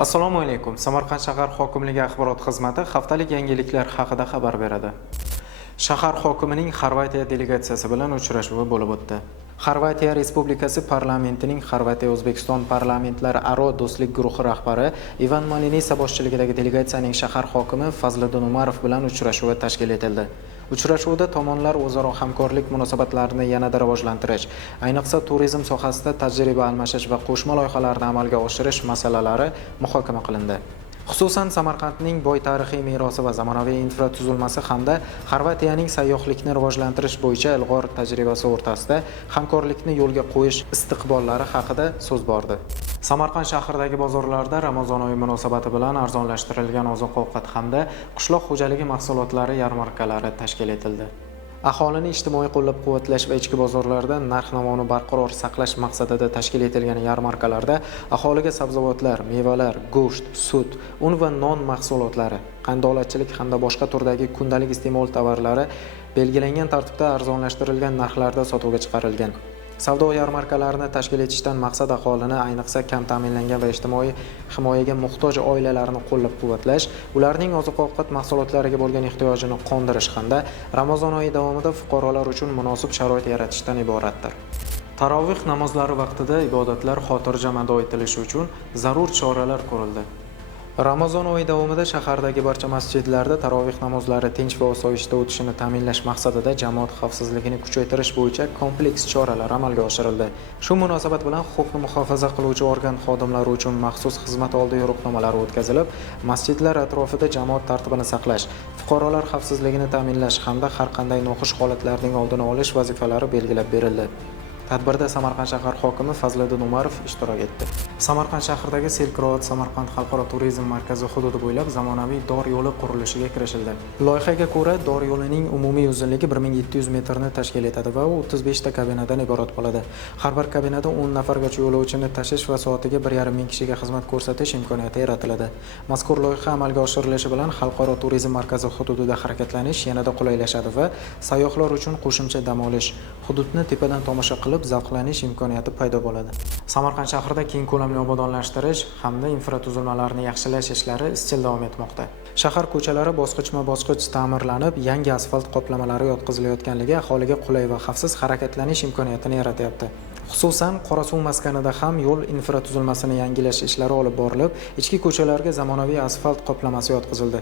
Assalomu alaykum. Samarqand shahar hokimligi axborot xizmati haftalik yangiliklar haqida xabar beradi. Shahar hokimining Xorvatiya delegatsiyasi bilan uchrashuvi bo'lib o'tdi. Xorvatiya Respublikasi parlamentining Xorvatiya O'zbekiston parlamentlari aro do'stlik guruhi rahbari Ivan Malinisa boshchiligidagi delegatsiyaning shahar hokimi Fazliddin Umarov bilan uchrashuvi tashkil etildi. Uchrashuvda tomonlar o'zaro hamkorlik munosabatlarini yanada rivojlantirish, ayniqsa turizm sohasida tajriba almashish va qo'shma loyihalarni amalga oshirish masalalari muhokama qilindi. Xususan Samarqandning boy tarixiy merosi va zamonaviy infratuzilmasi hamda Xorvatiyaning sayyohlikni rivojlantirish bo'yicha ilg'or tajribasi o'rtasida hamkorlikni yo'lga qo'yish istiqbollari haqida so'z bordi. Samarqand shahridagi bozorlarda Ramazon oyi munosabati bilan arzonlashtirilgan oziq-ovqat hamda qishloq xo'jaligi mahsulotlari yarmarkalari tashkil etildi. Aholini ijtimoiy qo'llab-quvvatlash va ichki bozorlarda narx-navoni barqaror saqlash maqsadida tashkil etilgan yarmarkalarda aholiga sabzavotlar, mevalar, go'sht, sut, un va non mahsulotlari, qandolatchilik hamda boshqa turdagi kundalik iste'mol tovarlari belgilangan tartibda arzonlashtirilgan narxlarda sotuvga chiqarilgan. Savdo yarmarkalarini tashkil etishdan maqsad aholini, ayniqsa kam ta'minlangan va ijtimoiy himoyaga muhtoj oilalarni qo'llab-quvvatlash, ularning oziq-ovqat mahsulotlariga bo'lgan ehtiyojini qondirish hamda Ramazon oyi davomida fuqarolar uchun munosib sharoit yaratishdan iboratdir. Tarovih namozlari vaqtida ibodatlar xotirjam ado etilishi uchun zarur choralar ko'rildi. Ramazon oyi davomida shahardagi barcha masjidlarda tarovih namozlari tinch va osoyishta o'tishini ta'minlash maqsadida jamoat xavfsizligini kuchaytirish bo'yicha kompleks choralar amalga oshirildi. Shu munosabat bilan huquqni muhofaza qiluvchi organ xodimlari uchun maxsus xizmat oldi yo'riqnomalari o'tkazilib, masjidlar atrofida jamoat tartibini saqlash, fuqarolar xavfsizligini ta'minlash hamda har qanday noxush holatlarning oldini olish vazifalari belgilab berildi. Tadbirda Samarqand shahar hokimi Fazliddin Umarov ishtirok etdi. Samarqand shahridagi Silk-Road Samarqand xalqaro turizm markazi hududi bo'ylab zamonaviy dor yo'li qurilishiga kirishildi. Loyihaga ko'ra, dor yo'lining umumiy uzunligi 1700 metrni tashkil etadi va u 35 ta kabinadan iborat bo'ladi. Har bir kabinada 10 nafargacha yo'lovchini tashish va soatiga 1,5 ming kishiga xizmat ko'rsatish imkoniyati yaratiladi. Mazkur loyiha amalga oshirilishi bilan xalqaro turizm markazi hududida harakatlanish yanada qulaylashadi va sayyohlar uchun qo'shimcha dam olish, hududni tepadan tomosha qilib zavqlanish imkoniyati paydo bo'ladi. Samarqand shahrida keng ko'lamli obodonlashtirish hamda infratuzilmalarni yaxshilash ishlari izchil davom etmoqda. Shahar ko'chalari bosqichma-bosqich ta'mirlanib, yangi asfalt qoplamalari yotqizilayotganligi aholiga qulay va xavfsiz harakatlanish imkoniyatini yaratyapti. Xususan, Qorasuv maskanida ham yo'l infratuzilmasini yangilash ishlari olib borilib, ichki ko'chalarga zamonaviy asfalt qoplamasi yotqizildi.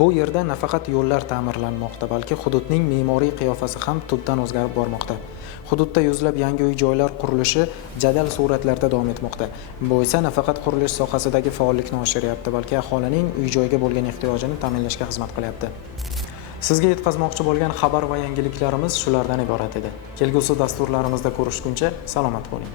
Bu yerda nafaqat yo'llar ta'mirlanmoqda, balki hududning me'moriy qiyofasi ham tubdan o'zgarib bormoqda. Hududda yuzlab yangi uy-joylar qurilishi jadal sur'atlarda davom etmoqda. Bu esa nafaqat qurilish sohasidagi faollikni oshiryapti, balki aholining uy-joyga bo'lgan ehtiyojini ta'minlashga xizmat qilyapti. Sizga yetkazmoqchi bo'lgan xabar va yangiliklarimiz shulardan iborat edi. Kelgusi dasturlarimizda ko'rishguncha salomat bo'ling.